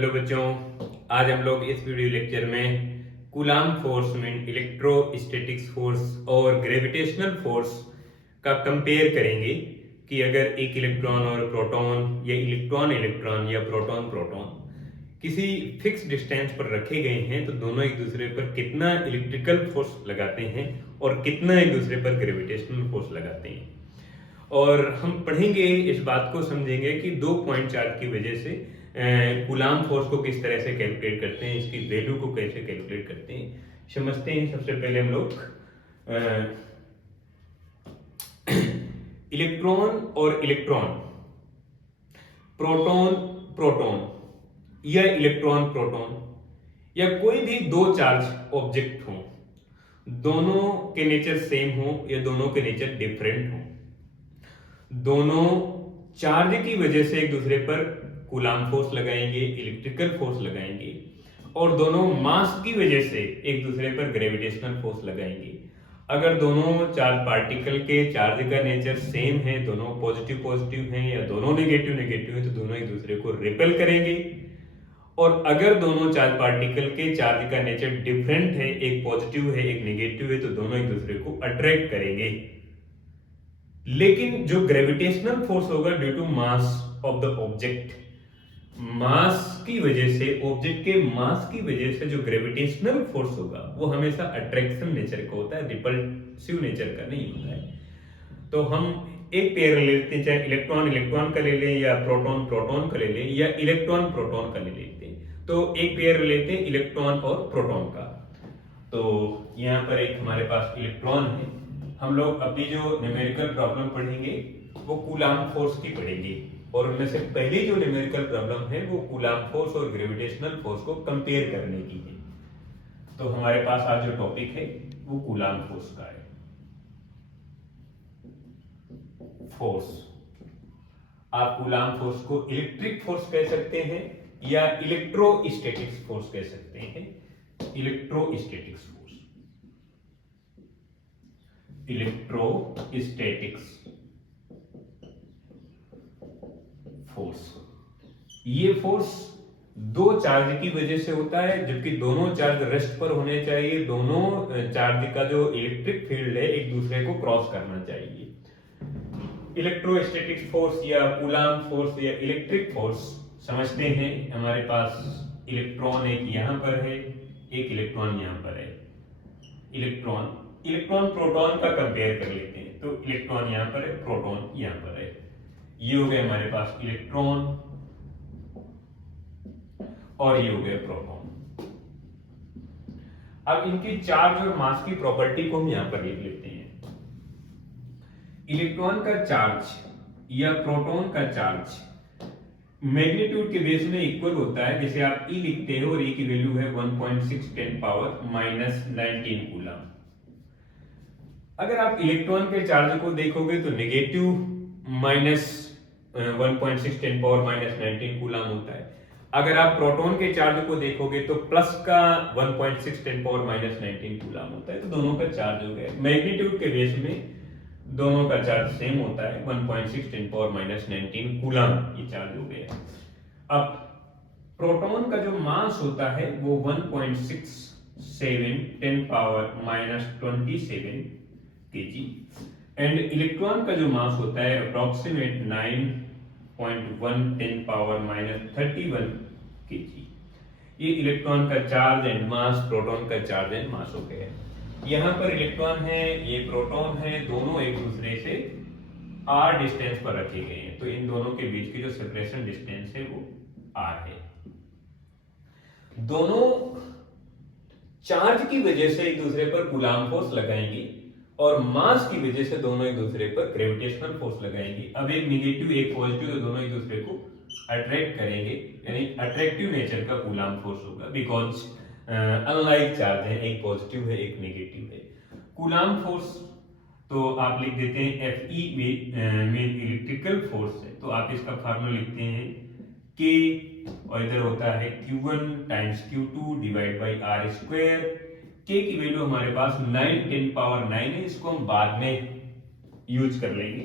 Hello बच्चों, आज हम लोग इस वीडियो लेक्चर में coulomb force mean electrostatics force और ग्रेविटेशनल फोर्स का कंपेयर करेंगे कि अगर एक इलेक्ट्रॉन और प्रोटॉन या इलेक्ट्रॉन इलेक्ट्रॉन या प्रोटॉन प्रोटॉन किसी फिक्स डिस्टेंस पर रखे गए हैं तो दोनों एक दूसरे पर कितना इलेक्ट्रिकल फोर्स लगाते हैं और कितना एक दूसरे पर ग्रेविटेशनल फोर्स लगाते हैं। और हम पढ़ेंगे, इस बात को समझेंगे कि दो पॉइंट चार्ज की वजह से कूलाम फोर्स को किस तरह से कैलकुलेट करते हैं, इसकी वैल्यू को कैसे कैलकुलेट करते हैं, समझते हैं। सबसे पहले हम लोग इलेक्ट्रॉन और इलेक्ट्रॉन, प्रोटॉन प्रोटॉन या इलेक्ट्रॉन प्रोटॉन या कोई भी दो चार्ज ऑब्जेक्ट हो, दोनों के नेचर सेम हो या दोनों के नेचर डिफरेंट हो, दोनों चार्ज की वजह से एक दूसरे पर कूलाम फोर्स लगाएंगे, इलेक्ट्रिकल फोर्स लगाएंगे, और दोनों मास की वजह से एक दूसरे पर ग्रेविटेशनल फोर्स लगाएंगे। अगर दोनों चार्ज पार्टिकल के चार्ज का नेचर सेम है, दोनों पॉजिटिव पॉजिटिव हैं या दोनों नेगेटिव नेगेटिव है, तो दोनों एक दूसरे को रिपेल करेंगे। और अगर दोनों चार्ज पार्टिकल के चार्ज का नेचर डिफरेंट है, एक पॉजिटिव है एक नेगेटिव है, तो दोनों एक दूसरे को अट्रैक्ट करेंगे। लेकिन जो ग्रेविटेशनल फोर्स होगा due to mass of the object, mass की वजह से, ऑब्जेक्ट के मास की वजह से जो ग्रेविटेशनल फोर्स होगा वो हमेशा अट्रैक्शन नेचर का होता है, रिपल्सिव नेचर का नहीं होता है। तो हम एक पेयर ले लेते हैं, चाहे इलेक्ट्रॉन इलेक्ट्रॉन का ले लें या प्रोटॉन प्रोटॉन का ले लें या इलेक्ट्रॉन प्रोटॉन का ले लेते हैं। तो एक पेयर लेते हैं इलेक्ट्रॉन और प्रोटॉन का। तो यहाँ पर एक हमारे पास इलेक्ट्रॉन है। हम लोग अभी जो न्यूमेरिकल प्रॉब्लम पढ़ेंगे वो कूलाम फोर्स की पढ़ेंगे, और उनमें से पहली जो न्यूमेरिकल प्रॉब्लम है वो कूलाम फोर्स और ग्रेविटेशनल फोर्स को कंपेयर करने की है। तो हमारे पास आज जो टॉपिक है वो कूलाम फोर्स का है। फोर्स, आप कूलाम फोर्स को इलेक्ट्रिक फोर्स कह सकते हैं या इलेक्ट्रोस्टैटिक्स फोर्स कह सकते हैं। इलेक्ट्रोस्टैटिक्स फोर्स, इलेक्ट्रोस्टैटिक्स फोर्स, ये फोर्स दो चार्ज की वजह से होता है, जबकि दोनों चार्ज रेस्ट पर होने चाहिए। दोनों चार्ज का जो इलेक्ट्रिक फील्ड है एक दूसरे को क्रॉस करना चाहिए। इलेक्ट्रोस्टैटिक फोर्स या कूलाम फोर्स या इलेक्ट्रिक फोर्स समझते हैं। हमारे पास इलेक्ट्रॉन एक यहां पर है, एक इलेक्ट्रॉन यहां पर है। इलेक्ट्रॉन इलेक्ट्रॉन प्रोटॉन का कंपेयर कर लेते हैं। तो इलेक्ट्रॉन यहां पर है, प्रोटॉन यहां पर है। ये हो गया हमारे पास इलेक्ट्रॉन और ये हो गया प्रोटॉन। अब इनकी चार्ज और मास की प्रॉपर्टी को हम यहां पर लिख लेते हैं। इलेक्ट्रॉन का चार्ज या प्रोटॉन का चार्ज मैग्नीट्यूड के बेस में इक्वल होता है। जैसे आप E लिखते हो और E की वैल्यू है 1.6 10 पावर माइनस 19 कूलम। अगर आप इलेक्ट्रॉन के चार्ज को देखोगे तो negative minus 1.6 10 power minus 19 coulomb होता है। अगर आप प्रोटॉन के चार्ज को देखोगे तो प्लस का 1.6 10 पावर माइनस 19 कूलम होता है। तो दोनों का चार्ज हो गया, मैग्नीट्यूड के बेस में दोनों का चार्ज सेम होता है, 1.6 10 पावर माइनस 19 कूलम ये चार्ज हो गया। अब प्रोटॉन का जो मास होता है वो 1.67 10 power minus 27 KG, and electron का जो मास होता है अप्रोक्सीमेट 9.1 10 पावर माइनस 31 केजी। ये इलेक्ट्रॉन का चार्ज एंड मास, प्रोटॉन का चार्ज एंड मास हो गया। यहां पर इलेक्ट्रॉन है, ये प्रोटॉन है, दोनों एक दूसरे से r डिस्टेंस पर रखे गए हैं। तो इन दोनों के बीच की जो सेपरेशन डिस्टेंस है वो r है। दोनों चार्ज की वजह से एक दूसरे पर कूलाम फोर्स लगाएंगे और मास की वजह से दोनों एक दूसरे पर ग्रेविटेशनल फोर्स लगाएंगे। अब एक नेगेटिव एक पॉजिटिव, तो दोनों एक दूसरे को अट्रैक्ट करेंगे, यानी अट्रैक्टिव नेचर का कूलाम फोर्स होगा। बिकॉज अनलाइक चार्ज है, एक पॉजिटिव है एक नेगेटिव है। कूलाम फोर्स तो आप लिख देते हैं Fe में इलेक्ट्रिकल फोर्स है, तो आप इसका फार्मूला लिखते हैं K, और इधर होता है Q1 times Q2 divide by R square. K की वैल्यू हमारे पास 9 10 पावर 9 है, इसको हम बाद में यूज कर लेंगे।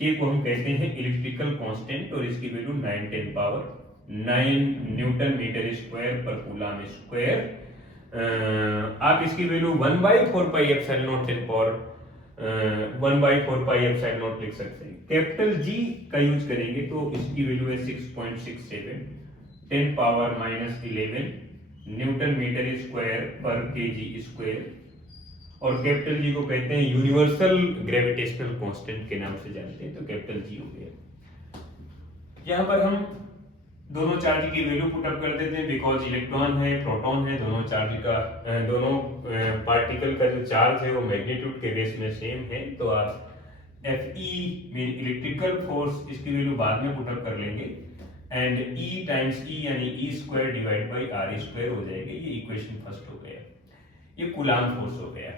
K को हम कहते हैं इलेक्ट्रिकल कांस्टेंट और इसकी value 9 10 power newton metre square पर कूलम स्क्वायर। आप इसकी value 1/4 pi epsilon naught 10 power 1/4 pi epsilon naught लिख सकते हैं। कैपिटल जी का यूज करेंगे तो इसकी वैल्यू है 6.67 10 पावर -11 न्यूटन मीटर स्क्वायर पर केजी स्क्वायर। और कैपिटल जी को कहते हैं यूनिवर्सल ग्रेविटेशनल कांस्टेंट के नाम से जानते हैं, तो कैपिटल जी हो गया। यहाँ पर हम दोनों चार्ज की वैल्यू पुट अप कर देते हैं, बिकॉज इलेक्ट्रॉन है प्रोटॉन है, दोनों चार्ज का दोनों पार्टिकल का जो चार्ज है वो मैग्नीट्यूड के बेस में सेम है। तो आप Fe मीन इलेक्ट्रिकल फोर्स इसकी वैल्यू बाद में पुट अप कर लेंगे एंड E टाइम्स E यानी E square divide by R square हो जाएगा। ये इक्वेशन फर्स्ट हो गया, ये कूलम्ब फोर्स हो गया।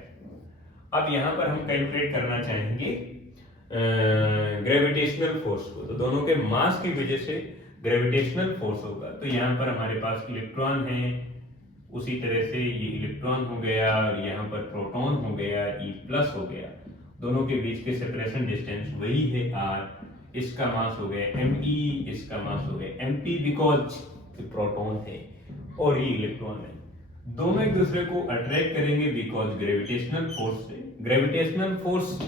अब यहाँ पर हम कैलकुलेट करना चाहेंगे ग्रेविटेशनल फोर्स को, तो दोनों के मास की वजह से ग्रेविटेशनल फोर्स होगा। तो यहाँ पर हमारे पास इलेक्ट्रॉन है, उसी तरह से ये इलेक्ट्रॉन हो गया और यहाँ पर प्रोटॉन हो गया, E प्लस हो गया। दोनों के बीच के सेपरेशन डिस्टेंस वही है R। इसका मास हो गया Me, इसका मास हो गया Mp, बिकॉज प्रोटॉन है और ये इलेक्ट्रॉन है। दोनों एक दूसरे को अट्रैक्ट करेंगे बिकॉज ग्रेविटेशनल फोर्स से। ग्रेविटेशनल फोर्स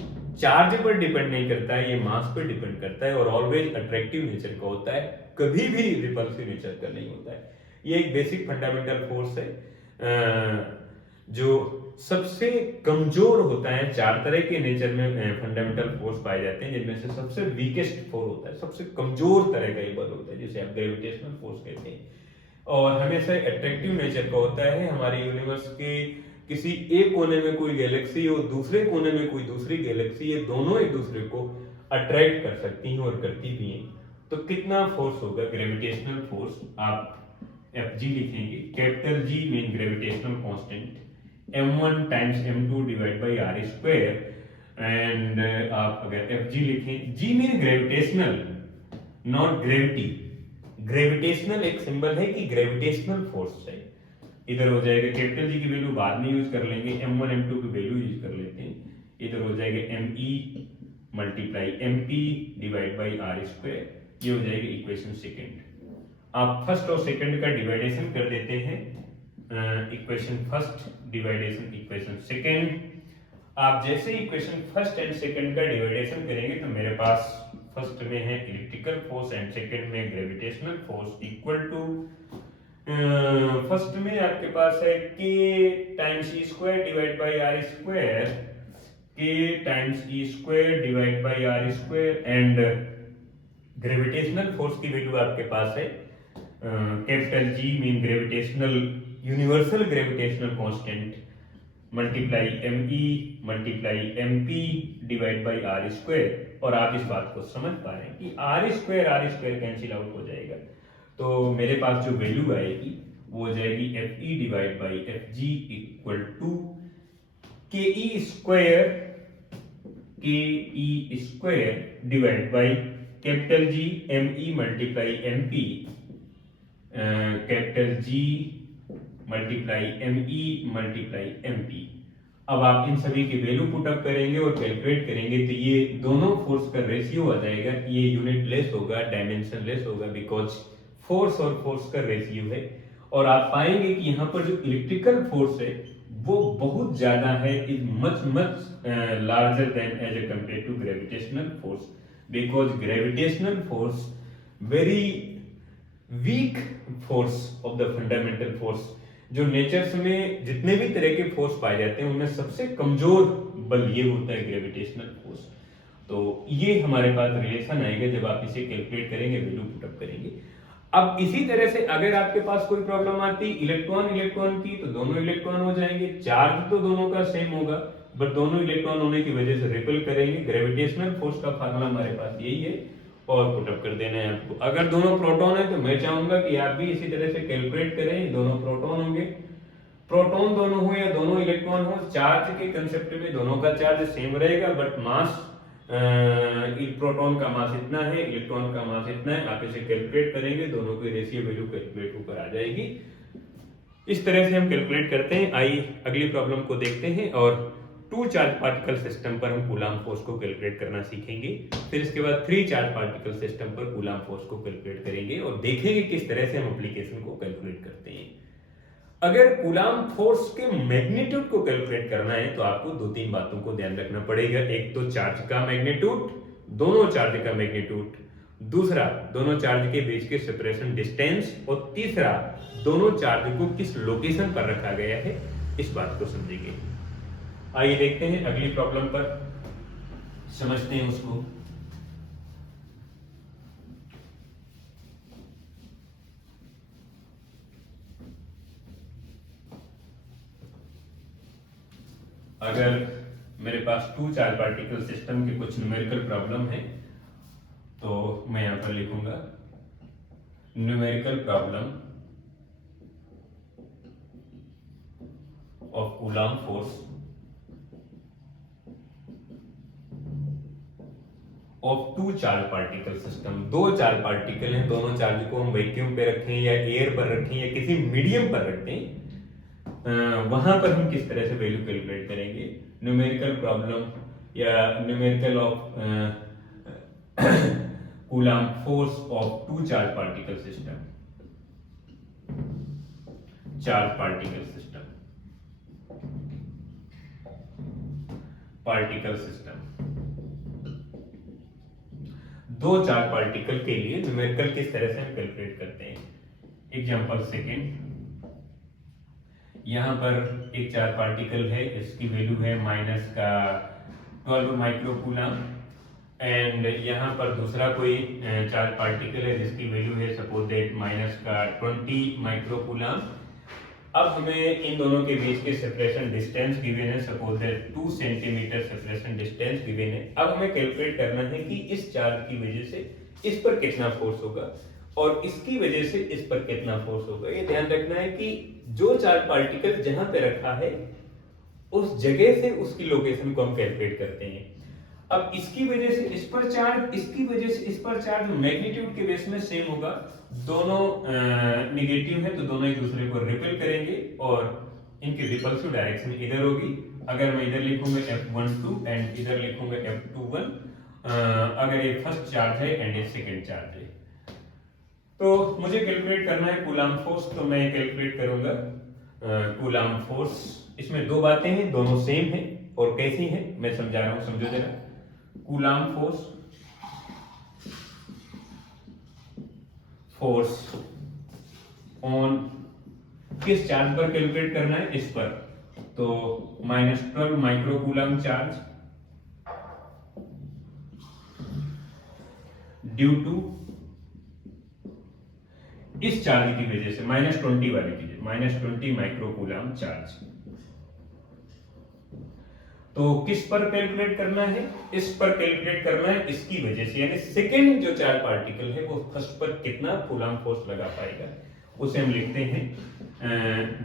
चार्ज पर डिपेंड नहीं करता है, ये मास पर डिपेंड करता है और ऑलवेज अट्रैक्टिव नेचर का होता है, कभी भी रिपल्सिव नेचर का नहीं होता है। ये एक बेसिक फंडामेंटल फोर्स है जो सबसे कमजोर होता है। चार तरह के नेचर में फंडामेंटल फोर्स पाए जाते हैं, जिनमें से सबसे वीकेस्ट फोर्स होता है, सबसे कमजोर तरह का ये बल होता है, जिसे आप ग्रेविटेशनल फोर्स कहते हैं। और हमेशा अट्रैक्टिव नेचर का होता है। हमारे यूनिवर्स के किसी एक कोने में कोई गैलेक्सी और दूसरे कोने में कोई दूसरी गैलेक्सी, ये दोनों एक दूसरे को अट्रैक्ट कर सकती हैं और करती भी हैं। तो कितना फोर्स होगा ग्रेविटेशनल फोर्स, आप Fg लिखेंगे। Capital G mean gravitational constant, m1 times m2 divide by r square and आप अगर Fg लिखें, G mean gravitational not gravity. Gravitational एक सिंबल है कि ग्रेविटेशनल फोर्स है, इधर हो जाएगा। कैपिटल जी की वैल्यू बाद में यूज कर लेंगे, m1 m2 की वैल्यू यूज कर लेते हैं। इधर हो जाएगा me multiply mp divide by r square, ये हो जाएगी इक्वेशन सेकंड। आप फर्स्ट और सेकंड का डिवाइडेशन कर देते हैं, इक्वेशन फर्स्ट डिवाइडेशन इक्वेशन सेकंड। आप जैसे इक्वेशन फर्स्ट एंड सेकंड का डिवाइडेशन करेंगे तो मेरे पास फर्स्ट में है इलेक्ट्रिकल फोर्स एंड सेकंड में gravitational force equal to, first में आपके पास है k times E square divide by R square, k times E square divide by R square and gravitational force की वैल्यू आपके पास है capital G mean gravitational universal gravitational constant multiply Me multiply Mp divide by R square. और आप इस बात को समझ पा रहे हैं कि R स्क्वायर कैंसिल आउट हो जाएगा, तो मेरे पास जो वैल्यू आएगी वो हो जाएगी Fe divide by Fg equal to ke square divide by capital G Me multiply Mp capital G multiply Me multiply Mp। अब आप इन सभी की वैल्यू पुट अप करेंगे और कैलकुलेट करेंगे तो ये दोनों फोर्स का रेशियो आ जाएगा। ये यूनिट लेस होगा, डायमेंशन लेस होगा, बिकॉज फोर्स और फोर्स का रेशियो है। और आप पाएंगे कि यहाँ पर जो इलेक्ट्रिकल फोर्स है वो बहुत ज्यादा है, is much larger than as a compared to gravitational force, because gravitational force very weak force of the fundamental force. जो नेचर्स में जितने भी तरह के फोर्स पाए जाते हैं उनमें सबसे कमजोर बल ये होता है ग्रेविटेशनल फोर्स। तो ये हमारे पास रिलेशन आएगा जब आप इसे कैलकुलेट करेंगे, वैल्यू पुट अप करेंगे। अब इसी तरह से अगर आपके पास कोई प्रॉब्लम आती इलेक्ट्रॉन की, तो दोनों इलेक्ट्रॉन हो जाएंगे। चार्ज तो दोनों का सेम होगा, बट दोनों इलेक्ट्रॉन होने की वजह से रिपेल करेंगे। ग्रेविटेशनल फोर्स का फार्मूला हमारे पास यही है और पुट अप कर देना है आपको। अगर दोनों प्रोटॉन है तो मैं चाहूंगा कि आप भी इसी तरह से कैलकुलेट करें। दोनों प्रोटॉन होंगे, प्रोटॉन दोनों हो या दोनों इलेक्ट्रॉन हो, चार्ज के कंसेप्ट में दोनों का चार्ज सेम रहेगा, बट मास प्रोटॉन का मास इतना है, इलेक्ट्रॉन का मास इतना है। आप इसे कैलकुलेट करेंगे, दोनों की रेशियो वैल्यू कैलकुलेट होकर आ जाएगी। इस तरह से हम कैलकुलेट करते हैं। आइए अगली प्रॉब्लम को देखते हैं और 2 चार्ज पार्टिकल सिस्टम पर हम कूलाम फोर्स को कैलकुलेट करना सीखेंगे। फिर इसके बाद 3 चार्ज पार्टिकल सिस्टम पर कूलाम फोर्स को कैलकुलेट करेंगे और देखेंगे किस तरह से हम एप्लीकेशन को कैलकुलेट करते हैं। अगर कूलाम फोर्स के मैग्नीट्यूड को कैलकुलेट करना है तो आपको 2-3 बातों को ध्यान रखना पड़ेगा। एक तो चार्ज का मैग्नीट्यूड, दोनों चार्ज का मैग्नीट्यूड, दूसरा दोनों चार्ज के बीच के सेपरेशन डिस्टेंस, और तीसरा दोनों चार्ज को किस लोकेशन पर रखा गया है, इस बात को समझेंगे। आइए देखते हैं अगली प्रॉब्लम पर, समझते हैं उसको। अगर मेरे पास 2 चार्ज पार्टिकल सिस्टम के कुछ न्यूमेरिकल प्रॉब्लम है तो मैं यहां पर लिखूंगा numerical problem of coulomb force of 2 charge particle system. 2 charge particle हैं, दोनों चार्ज को हम वैक्यूम पे रखें या एयर पर रखें या किसी मीडियम पर रखें, वहां पर हम किस तरह से वैल्यू कैलकुलेट करेंगे। न्यूमेरिकल प्रॉब्लम या numerical of coulomb force of 2 charge particle system, charge particle system, particle system. 2 charge particle के लिए न्यूमेरिकल किस तरह से हम कैलकुलेट करते हैं। एग्जांपल सेकेंड, यहां पर एक चार्ज पार्टिकल है, इसकी वैल्यू है -12 माइक्रोकूलम, एंड यहां पर दूसरा कोई चार्ज पार्टिकल है जिसकी वैल्यू है सपोज दैट -20 माइक्रोकूलम। अब हमें इन दोनों के बीच के सेपरेशन डिस्टेंस गिवन है, suppose that 2 centimetre separation distance given है। अब हमें कैलकुलेट करना है कि इस चार्ज की वजह से इस पर कितना फोर्स होगा और इसकी वजह से इस पर कितना फोर्स होगा। ये ध्यान रखना है कि जो चार्ज पार्टिकल जहां पे रखा है उस जगह से उसकी लोकेशन को हम कैलकुलेट करते हैं। अब इसकी वजह से इस पर चार्ज, इसकी वजह से इस पर चार्ज मैग्नीट्यूड के बेस में सेम होगा। दोनों नेगेटिव है तो दोनों एक दूसरे को रिपेल करेंगे और इनकी रिपल्सिव डायरेक्शन इधर होगी। अगर मैं इधर लिखूंगा F12 एंड इधर लिखूंगा F21, अगर ये फर्स्ट चार्ज है एंड ये सेकंड चार्ज है, तो मुझे कैलकुलेट करना है कूलाम फोर्स। तो मैं कैलकुलेट करूंगा कूलाम फोर्स। इसमें 2 बातें हैं, दोनों सेम हैं और कैसी हैं मैं समझा रहा हूं, समझो जरा। कूलाम फोर्स, फोर्स ऑन किस चार्ज पर कैलकुलेट करना है, इस पर, तो -12 माइक्रोकूलम चार्ज ड्यू टू इस चार्ज की वजह से, -20 वाली की -20 माइक्रोकूलम चार्ज। तो किस पर कैलकुलेट करना है, इस पर कैलकुलेट करना है इसकी वजह से, यानी सेकंड जो चार्ज पार्टिकल है वो फर्स्ट पर कितना कूलम फोर्स लगा पाएगा, उसे हम लिखते हैं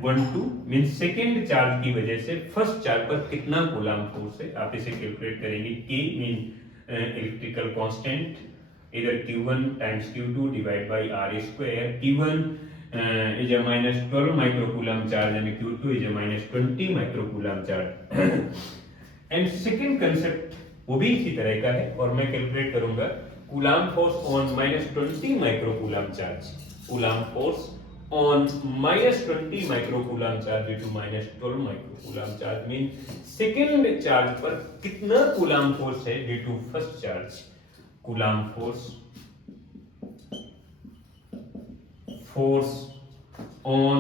12 मीन सेकंड चार्ज की वजह से फर्स्ट चार्ज पर कितना कूलम फोर्स है। आप इसे कैलकुलेट करेंगे, K मीन इलेक्ट्रिकल कांस्टेंट, इधर Q1 times Q2 divide by R square. Q1 is a -12 microcoulomb charge and Q2 is a -20 microcoulomb charge. And second concept वो भी इसी तरह का है और मैं कैलकुलेट करूंगा coulomb force on -20 microcoulomb charge, coulomb force on -20 microcoulomb charge due to -12 microcoulomb charge mean second charge पर कितना कूलम फोर्स है due to first charge. Coulomb force on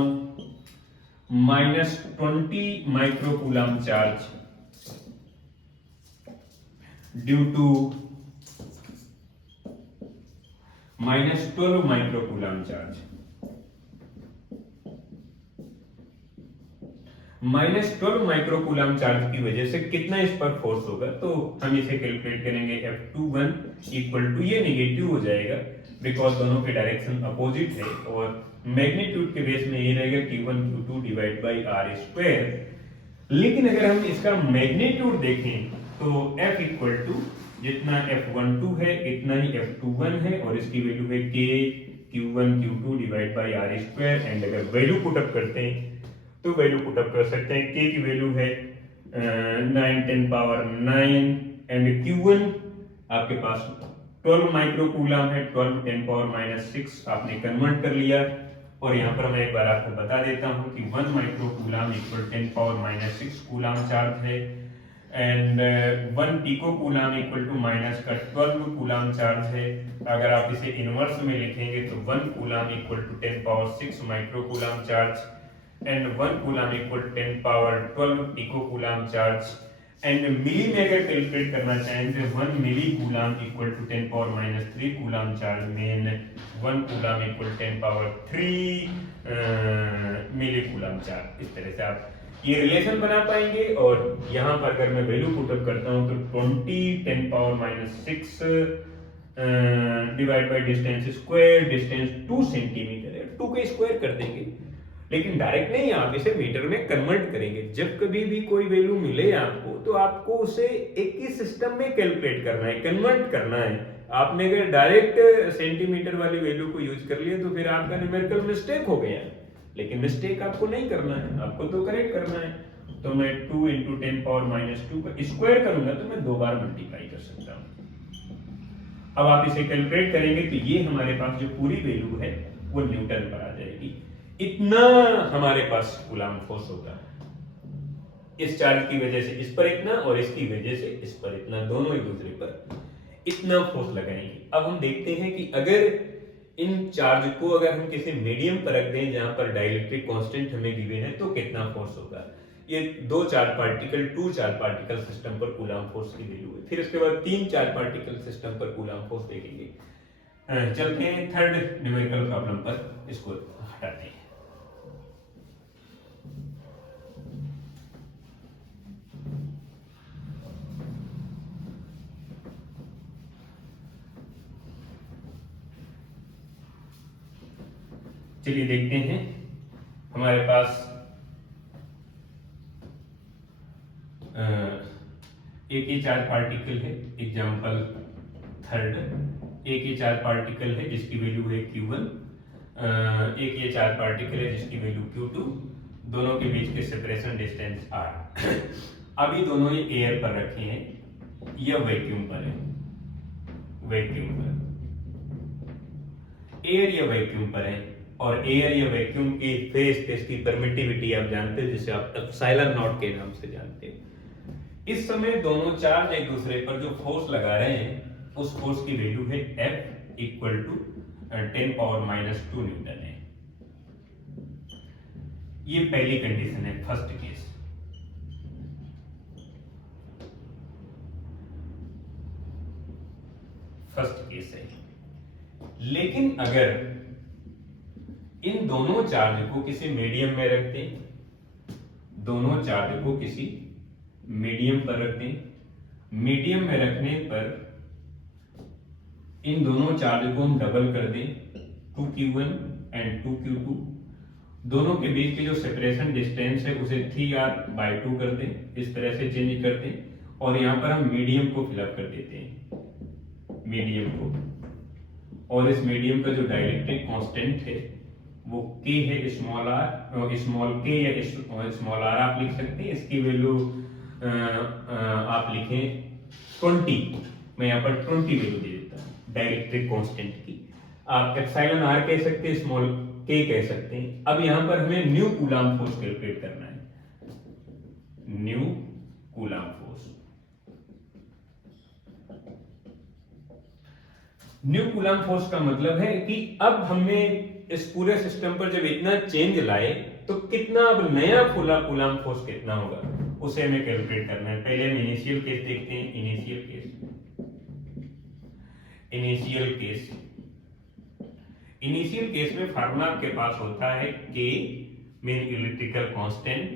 -20 microcoulomb charge due to -12 microcoulomb charge. -12 microcoulomb charge की वजह से कितना इस पर force होगा, तो हम इसे कैलकुलेट करेंगे F21 इक्वल टू, ये नेगेटिव हो जाएगा बिकॉज दोनों के डायरेक्शन अपोजिट है और मैग्नीट्यूड के बेस में ये रहेगा Q1 Q2 divide by R square. लेकिन अगर हम इसका मैग्नीट्यूड देखें तो F इक्वल टू जितना F12 है इतना ही F21 है और इसकी वैल्यू है K Q1 Q2 divide by R square. And अगर वैल्यू पुट अप करते हैं तो वैल्यू पुट अप कर सकते हैं, K की वैल्यू है 9 10 पावर 9 एंड Q1 आपके पास 12 माइक्रो कूलम है, 12 10 पावर माइनस 6 आपने कन्वर्ट कर लिया। और यहाँ पर मैं एक बार आपको बता देता हूँ कि 1 micro coulomb equal 10 power minus 6 coulomb charge है and 1 pico coulomb equal to minus का 12 कूलम चार्ज है। अगर आप इसे इनवर्स में लिखेंगे तो 1 coulomb equal to 10 power 6 micro coulomb charge and 1 coulomb equal to 10 power 12 pico coulomb charge and milli में अगर कैलकुलेट करना चाहें तो 1 milli coulomb equal to 10 power minus 3 coulomb charge में 1 coulomb equal 10 power 3 milli coulomb charge. इस तरह से आप ये रिलेशन बना पाएंगे। और यहाँ पर अगर मैं वैल्यू पुटअप करता हूँ तो 20 10 power minus 6 divide by distance square, distance 2 centimetre है, 2 के स्क्वायर कर देंगे। लेकिन डायरेक्ट नहीं, आप इसे मीटर में कन्वर्ट करेंगे। जब कभी भी कोई वैल्यू मिले आपको तो आपको उसे एक ही सिस्टम में कैलकुलेट करना है, कन्वर्ट करना है। आपने अगर डायरेक्ट सेंटीमीटर वाली वैल्यू को यूज कर लिया तो फिर आपका न्यूमेरिकल मिस्टेक हो गया। लेकिन मिस्टेक आपको नहीं करना है, आपको तो करेक्ट करना है। तो मैं 2 इंटू 10 पावर माइनस 2 का स्क्वायर करूंगा तो मैं 2 बार मल्टीप्लाई कर सकता हूँ। अब आप इसे कैलकुलेट करेंगे तो ये हमारे पास जो पूरी वैल्यू है वो न्यूटन पर आ जाएगी। इतना हमारे पास कूलम फोर्स होगा। इस चार्ज की वजह से इस पर इतना और इसकी वजह से इस पर इतना, दोनों एक दूसरे पर इतना फोर्स लगाएंगे। अब हम देखते हैं कि अगर इन चार्ज को अगर हम किसी मीडियम पर रख दें जहां पर डाइलेक्ट्रिक कांस्टेंट हमें गिवन है तो कितना फोर्स होगा। ये 2 चार्ज पार्टिकल सिस्टम पर कूलम फोर्स की वैल्यू है। फिर उसके बाद 3 चार्ज पार्टिकल सिस्टम पर कूलम फोर्स देखेंगे। चलते हैं थर्ड न्यूमेरिकल प्रॉब्लम पर, इसको हटाते हैं। चलिए देखते हैं। हमारे पास एक ही चार्ज पार्टिकल है, एग्जांपल थर्ड। एक ही चार्ज पार्टिकल है जिसकी वैल्यू है Q1, एक ये चार्ज पार्टिकल है जिसकी वैल्यू Q2, दोनों के बीच के सेपरेशन डिस्टेंस R। अभी दोनों ये एयर पर रखे हैं या वैक्यूम पर है, वैक्यूम पर, एयर या वैक्यूम पर है। और एयर या वैक्यूम की फेस स्पेस की परमिटिविटी आप जानते हैं जिसे आप एप्सिलॉन नॉट के नाम से जानते हैं। इस समय दोनों चार्ज एक दूसरे पर जो फोर्स लगा रहे हैं उस फोर्स की वैल्यू है F equal to 10 power minus 2 newton है। ये पहली कंडीशन है, फर्स्ट केस। फर्स्ट केस है। लेकिन अगर इन दोनों चार्ज को किसी मीडियम में रख दें, दोनों चार्ज को किसी मीडियम पर रख दें, मीडियम में रखने पर इन दोनों चार्ज को हम डबल कर दें, 2Q1 एंड 2Q2, दोनों के बीच की जो सेपरेशन डिस्टेंस है उसे 3R/2 कर दें, इस तरह से चेंज कर दें। और यहां पर हम मीडियम को फिलअप कर देते हैं, मीडियम को। और इस मीडियम का जो डाइलेक्ट्रिक कांस्टेंट है वो K है, स्मॉल r, स्मॉल k या स्मॉल r आप लिख सकते हैं। इसकी वैल्यू आप लिखें 20, मैं यहाँ पर 20 वैल्यू दे देता हूँ डाइलेक्ट्रिक कांस्टेंट की। आप एप्सिलॉन r कह सकते हैं, स्मॉल k कह सकते हैं। अब यहाँ पर हमें न्यू कूलम फोर्स कैलकुलेट करना है, new coulomb force. New coulomb force का मतलब है कि अब हमने इस पूरे सिस्टम पर जब इतना चेंज लाए तो कितना अब नया कूलम फोर्स कितना होगा उसे हमें कैलकुलेट करना है। पहले हम इनिशियल केस देखते हैं, इनिशियल केस। इनिशियल केस में फार्मूला आपके पास होता है K mean electrical constant,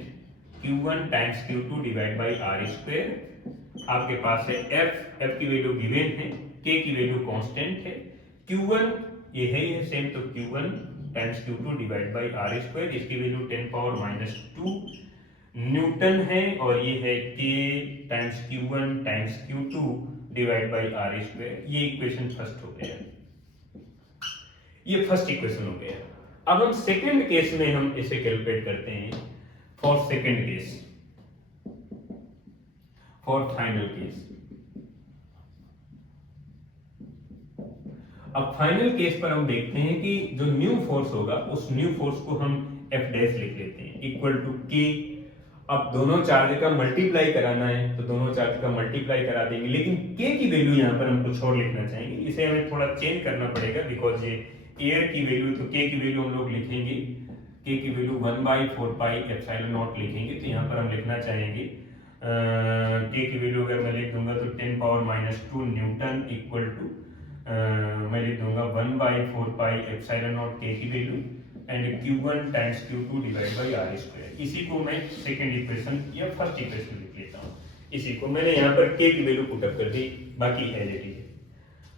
Q1 times Q2 divide by R square. आपके पास है F की वैल्यू गिवन है, K की वैल्यू कांस्टेंट है, Q1 ये है, ये सेम, तो Q1 times Q2 divide by R square, इसकी वैल्यू 10 पावर माइनस 2 न्यूटन है। और ये है K times Q1 times Q2 divide by R square. ये इक्वेशन फर्स्ट हो गया, ये फर्स्ट इक्वेशन हो गया। अब हम सेकंड केस में हम इसे कैलकुलेट करते हैं। For second case, for final case. अब फाइनल केस पर हम देखते हैं कि जो न्यू फोर्स होगा उस न्यू फोर्स को हम F डैश लिख लेते हैं इक्वल टू K। अब दोनों चार्ज का मल्टीप्लाई कराना है तो दोनों चार्ज का मल्टीप्लाई करा देंगे, लेकिन K की वैल्यू यहाँ पर हम कुछ और लिखना चाहेंगे, इसे हमें थोड़ा चेंज करना पड़ेगा बिकॉज ये एयर की वैल्यू, तो K की वैल्यू हम लोग लिखेंगे, K की वैल्यू 1/4 पाई एप्सिलॉन नॉट लिखेंगे। तो यहाँ पर हम लिखना चाहेंगे K की वैल्यू अगर मैं लिख दूंगा तो 10⁻⁻2 न्यूटन इक्वल टू मैं लिख दूंगा 1/4 पाई एप्सिलॉन नॉट K की value and Q1 times Q2 divide by R square. इसी को मैं सेकंड इक्वेशन या फर्स्ट इक्वेशन लिख लेता हूँ। इसी को मैंने यहाँ पर K की वैल्यू पुट अप कर दी, बाकी एज इट इज।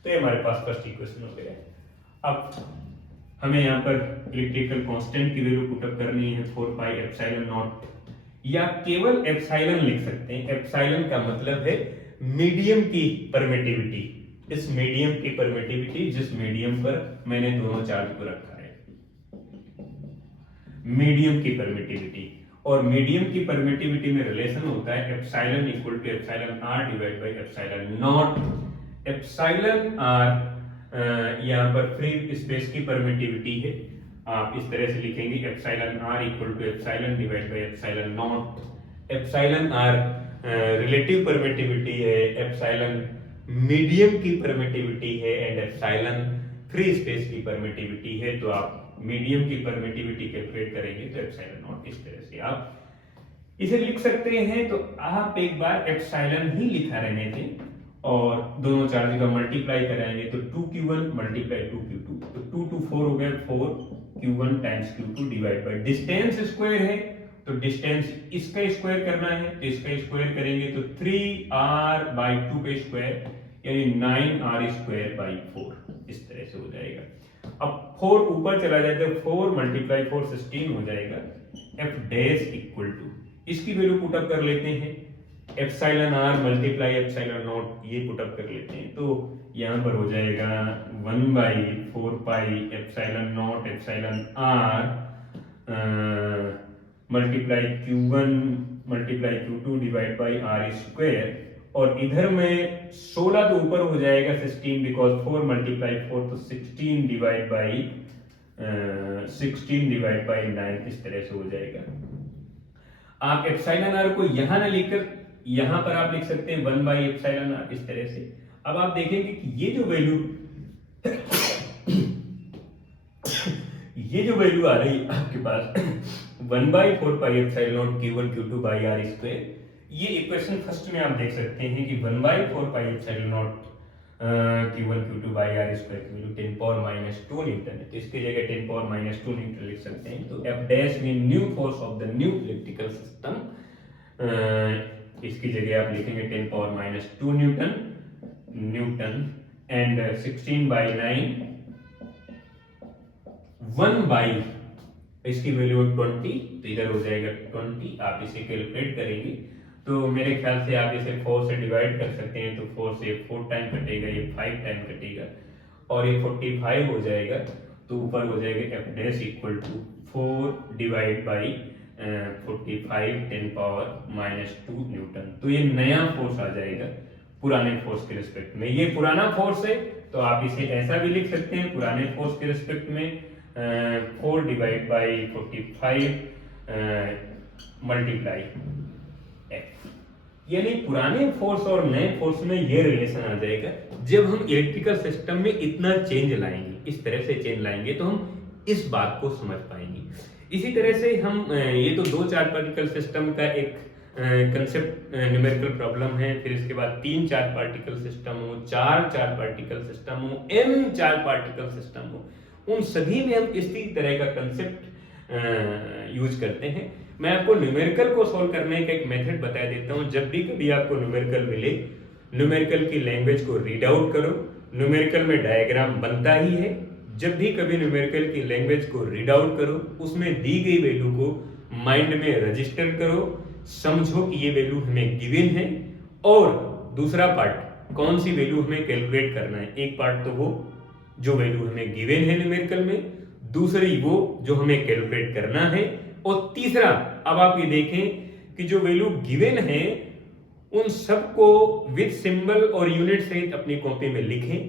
तो ये हमारे पास फर्स्ट इक्वेशन हो गया। अब हमें यहाँ पर इलेक्ट्रिकल कांस्टेंट की वैल्यू पुट अप करनी है 4 पाई एप्सिलॉन नॉट, या केवल एप्सिलॉन लिख सकते हैं। एप्सिलॉन का मतलब है मीडियम की परमिटिविटी, इस मीडियम की परमिटिविटी जिस मीडियम पर मैंने दोनों चार्ज को रखा है, मीडियम की परमिटिविटी। और मीडियम की परमिटिविटी में रिलेशन होता है epsilon equal to epsilon R divide by epsilon naught. Epsilon R यहाँ पर फ्री स्पेस की परमिटिविटी है, आप इस तरह से लिखेंगे epsilon R equal to epsilon divide by epsilon naught. Epsilon R relative permittivity है, एप्सिलॉन मीडियम की परमिटिविटी है एंड एप्सिलॉन फ्री स्पेस की परमिटिविटी है। तो आप मीडियम की परमिटिविटी कैलकुलेट करेंगे तो एप्सिलॉन नॉट इस तरह से आप इसे लिख सकते हैं। तो आप एक बार एप्सिलॉन ही लिखा रहने दें और दोनों चार्ज का मल्टीप्लाई कराएंगे तो 2Q1 मल्टीप्लाई 2Q2 तो 2 to 4 हो गया 4Q1 times Q2 divide by distance square है तो डिस्टेंस इसका स्क्वायर करना है तो इसका स्क्वायर करेंगे तो 3R/2 का स्क्वायर यानी 9R स्क्वायर बाई 4 इस तरह से हो जाएगा। अब 4 ऊपर चला जाए तो 4 मल्टीप्लाई 4 16 हो जाएगा। F डैश इक्वल टू इसकी वैल्यू पुट अप कर लेते हैं, epsilon R multiply epsilon naught ये पुट अप कर लेते हैं तो यहाँ पर हो जाएगा 1/4 pi epsilon naught epsilon R multiply Q1 multiply Q2 divide by R square. और इधर में 16 तो ऊपर हो जाएगा 16 बिकॉज 4 मल्टीप्लाई 4 तो 16 डिवाइड बाई 9 इस तरह से हो जाएगा। आप एप्सिलॉन आर को यहां ना लिखकर यहां पर आप लिख सकते हैं 1/एप्सिलॉन आर इस तरह से। अब आप देखेंगे कि ये जो वैल्यू आ रही है आपके पास 1/4 pi epsilon naught Q1 Q2 by R square, ये इक्वेशन फर्स्ट में आप देख सकते हैं कि 1/4 pi epsilon naught Q1 Q2 by R square की वैल्यू 10⁻⁻2 न्यूटन है तो इसकी जगह 10⁻⁻2 न्यूटन लिख सकते हैं। तो F dash mean new force of the new electrical system, इसकी जगह आप लिखेंगे 10⁻⁻2 न्यूटन एंड 16/9 1 इसकी वैल्यू 20 तो इधर हो जाएगा 20। आप इसे कैलकुलेट करेंगे तो मेरे ख्याल से आप इसे 4 से डिवाइड कर सकते हैं तो 4 से 4 टाइम कटेगा, ये 5 टाइम कटेगा और ये 45 हो जाएगा तो ऊपर हो जाएगा F dash equal to 4 divide by 45 10⁻⁻2 newton. तो ये नया फोर्स आ जाएगा पुराने फोर्स के रिस्पेक्ट में। ये पुराना फोर्स है तो आप इसे ऐसा भी लिख सकते हैं पुराने फोर्स के रिस्पेक्ट में 4 डिवाइड बाई 45 मल्टीप्लाई F, यानी पुराने फोर्स और नए फोर्स में ये रिलेशन आ जाएगा। जब हम इलेक्ट्रिकल सिस्टम में इतना चेंज लाएंगे, इस तरह से चेंज लाएंगे तो हम इस बात को समझ पाएंगे। इसी तरह से हम ये तो 2 चार्ज पार्टिकल सिस्टम का एक कंसेप्ट न्यूमेरिकल प्रॉब्लम है, फिर इसके बाद 3 चार्ज पार्टिकल सिस्टम हो, 4 चार्ज पार्टिकल सिस्टम हो, n चार्ज पार्टिकल सिस्टम हो, उन सभी में हम इसी तरह का कंसेप्ट यूज करते हैं। मैं आपको न्यूमेरिकल को सॉल्व करने का एक मेथड बता देता हूं। जब भी कभी आपको न्यूमेरिकल मिले, न्यूमेरिकल की लैंग्वेज को रीड आउट करो। न्यूमेरिकल में डायग्राम बनता ही है। जब भी कभी न्यूमेरिकल की लैंग्वेज को रीड आउट करो, उसमें दी गई वैल्यू को माइंड में रजिस्टर करो, समझो कि ये वैल्यू हमें गिवन है और दूसरा पार्ट कौन सी वैल्यू हमें कैलकुलेट करना है। एक पार्ट तो वो जो वैल्यू हमें गिवन है न्यूमेरिकल में, दूसरी वो जो हमें कैलकुलेट करना है और तीसरा अब आप ये देखें कि जो वैल्यू गिवन है उन सबको विद सिंबल और यूनिट सहित अपनी कॉपी में लिखें,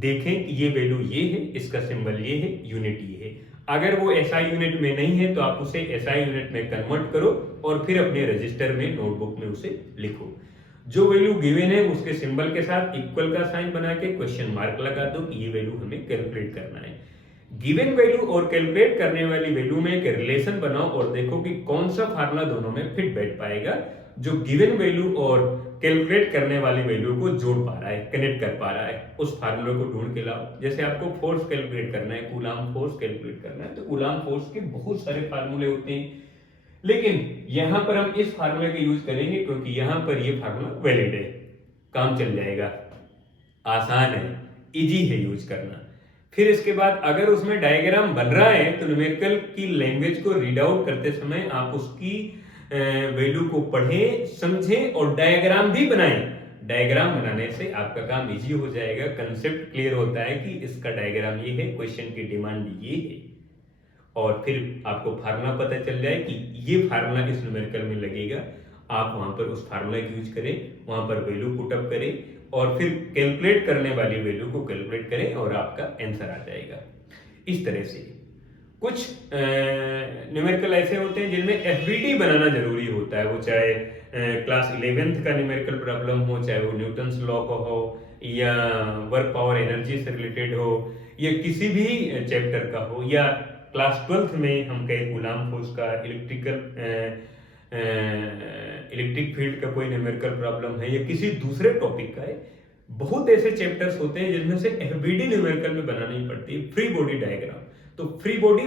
देखें कि ये वैल्यू ये है, इसका सिंबल ये है, यूनिट ये है। अगर वो एसआई यूनिट में नहीं है तो आप उसे एसआई यूनिट में कन्वर्ट करो और फिर अपने रजिस्टर में, नोटबुक में उसे लिखो। जो वैल्यू गिवन है उसके सिंबल के साथ इक्वल का साइन बना के क्वेश्चन मार्क लगा दो कि ये वैल्यू हमें कैलकुलेट करना है। गिवन वैल्यू और कैलकुलेट करने वाली वैल्यू में एक रिलेशन बनाओ और देखो कि कौन सा फार्मूला दोनों में फिट बैठ पाएगा, जो गिवन वैल्यू और कैलकुलेट करने वाली वैल्यू को जोड़ पा रहा है, कनेक्ट कर पा रहा है। उस फार्मूले को ढूंढ के लाओ। जैसे आपको फोर्स कैलकुलेट करना है, कूलाम फोर्स कैलकुलेट करना है, तो कूलाम फोर्स के बहुत सारे फार्मूले होते हैं, लेकिन यहां पर हम इस फार्मूले का यूज करेंगे क्योंकि यहां पर ये फार्मूला वैलिड है, काम चल जाएगा, आसान है, इजी है यूज करना। फिर इसके बाद अगर उसमें डायग्राम बन रहा है तो न्यूमेरिकल की लैंग्वेज को रीड आउट करते समय आप उसकी वैल्यू को पढ़ें, समझें और डायग्राम भी बनाएं। डायग्राम बनाने से आपका काम इजी हो जाएगा, कंसेप्ट क्लियर होता है कि इसका डायग्राम ये है, क्वेश्चन की डिमांड ये है, और फिर आपको फार्मूला पता चल जाए कि ये फार्मूला इस न्यूमेरिकल में लगेगा। आप वहां पर उस फार्मूला का यूज करें, वहां पर वैल्यू पुटअप करें और फिर कैलकुलेट करने वाली वैल्यू को कैलकुलेट करें और आपका आंसर आ जाएगा। इस तरह से कुछ न्यूमेरिकल ऐसे होते हैं जिनमें एफबीटी बनाना जरूरी होता है, वो चाहे क्लास 11th का न्यूमेरिकल प्रॉब्लम हो, चाहे वो न्यूटन्स लॉ का हो या वर्क पावर एनर्जी से रिलेटेड हो या किसी भी चैप्टर का हो, या क्लास 12th में हम कहें कूलाम फोर्स का, इलेक्ट्रिक फील्ड का कोई न्यूमेरिकल प्रॉब्लम है या किसी दूसरे टॉपिक का है। बहुत ऐसे चैप्टर्स होते हैं जिनमें से एफबीडी न्यूमेरिकल में बनानी पड़ती है, फ्री बॉडी डायग्राम। तो फ्री बॉडी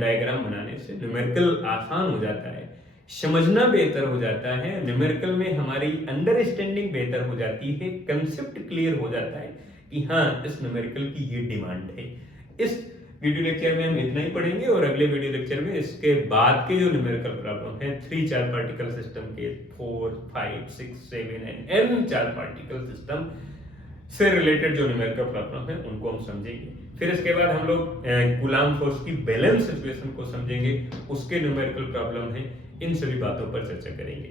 डायग्राम बनाने से न्यूमेरिकल आसान हो जाता है, समझना बेहतर हो जाता है, न्यूमेरिकल में हमारी अंडरस्टैंडिंग बेहतर हो जाती है, कंसेप्ट क्लियर हो जाता है कि हाँ इस न्यूमेरिकल की ये डिमांड है। इस वीडियो लेक्चर में हम इतना ही पढ़ेंगे और अगले वीडियो लेक्चर में इसके बाद के जो न्यूमेरिकल प्रॉब्लम है 3 चार्ज पार्टिकल सिस्टम के 4, 5, 6, 7 and n charge particle system से रिलेटेड जो न्यूमेरिकल प्रॉब्लम है उनको हम समझेंगे। फिर इसके बाद हम लोग कूलाम फोर्स की बैलेंस सिचुएशन को समझेंगे, उसके न्यूमेरिकल प्रॉब्लम है, इन सभी बातों पर चर्चा करेंगे।